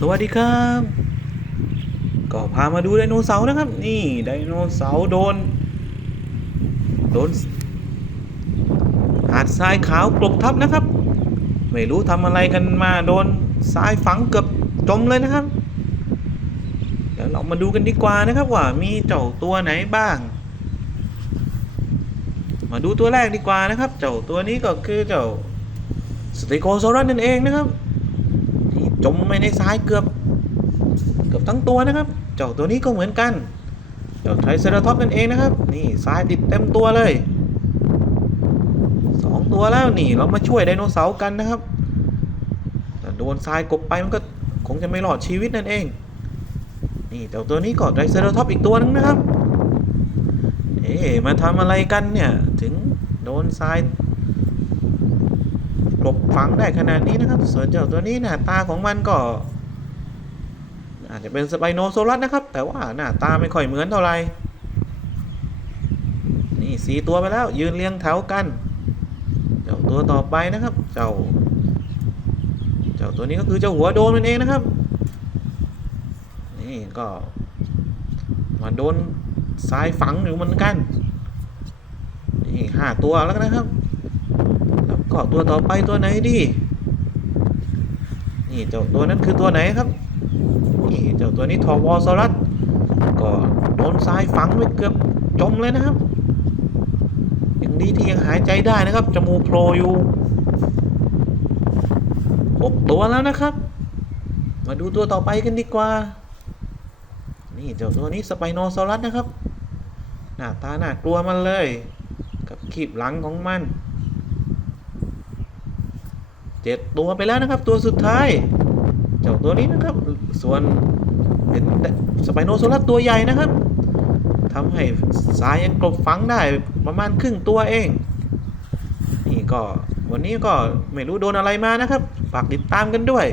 สวัสดีครับ ก็พามาดูไดโนเสาร์นะครับ นี่ไดโนเสาร์โดน โดนหาดทรายขาวกลบทับนะครับ ไม่รู้ทำอะไรกันมาโดนทรายฝังเกือบจมเลยนะครับ เดี๋ยวเรามาดูกันดีกว่านะครับว่ามีเจ้าตัวไหนบ้าง มาดูตัวแรกดีกว่านะครับ เจ้าตัวนี้ก็คือเจ้าสเตโกโซรัสนั่นเองนะครับ มไปในทรายเกือบ เกือบทั้งตัวนะครับ เจ้าตัวนี้ก็เหมือนกัน เจ้าไทรเซราทอปนั่นเองนะครับ นี่ทรายติดเต็มตัวเลยสองตัวแล้วนี่เรามาช่วยไดโนเสาร์กันนะครับโดนทรายกบไปมันก็คงจะไม่รอดชีวิตนั่นเอง นี่เจ้าตัวนี้ก็ไทรเซราทอปอีกตัวนึงนะครับ เอ๊ะมาทำอะไรกันเนี่ย ถึงโดนทราย บฝังได้ขนาดนี้นะครับ ส่วนเจ้าตัวนี้หน้าตาของมันก็ อาจจะเป็นสไปโนโซลัสนะครับ แต่ว่าหน้าตาไม่ค่อยเหมือนเท่าไหร่นี่สีตัวไปแล้วยืนเรียงแถวกัน เจ้าตัวต่อไปนะครับ เจ้า เจ้าตัวนี้ก็คือเจ้าหัวโดนนั่นเองนะครับ นี่ก็มาโดนทรายฝังอยู่เหมือนกัน นี่ห้าตัวแล้วนะครับ แล้วก็ตัวต่อไปตัวไหนดี นี่เจ้าตัวนั้นคือตัวไหนครับ นี่เจ้าตัวนี้ทอวอซอรัสก็โดนทรายฝังไว้เกือบจมเลยนะครับอยังดีที่ยังหายใจได้นะครับ จมูกโผล่อยู่หกตัวแล้วนะครับ มาดูตัวต่อไปกันดีกว่า นี่เจ้าตัวนี้สไปโนซอรัสนะครับ หน้าตาหน่ากลัวมันเลย กับขีบหลังของมัน เจ็ดตัวไปแล้วนะครับ ตัวสุดท้าย เจ้าตัวนี้นะครับ ส่วนเป็นสไปโนโซลัสตัวใหญ่นะครับทำให้สายยังกลบฝังได้ประมาณครึ่งตัวเอง นี่ก็วันนี้ก็ไม่รู้โดนอะไรมานะครับฝากติดตามกันด้วย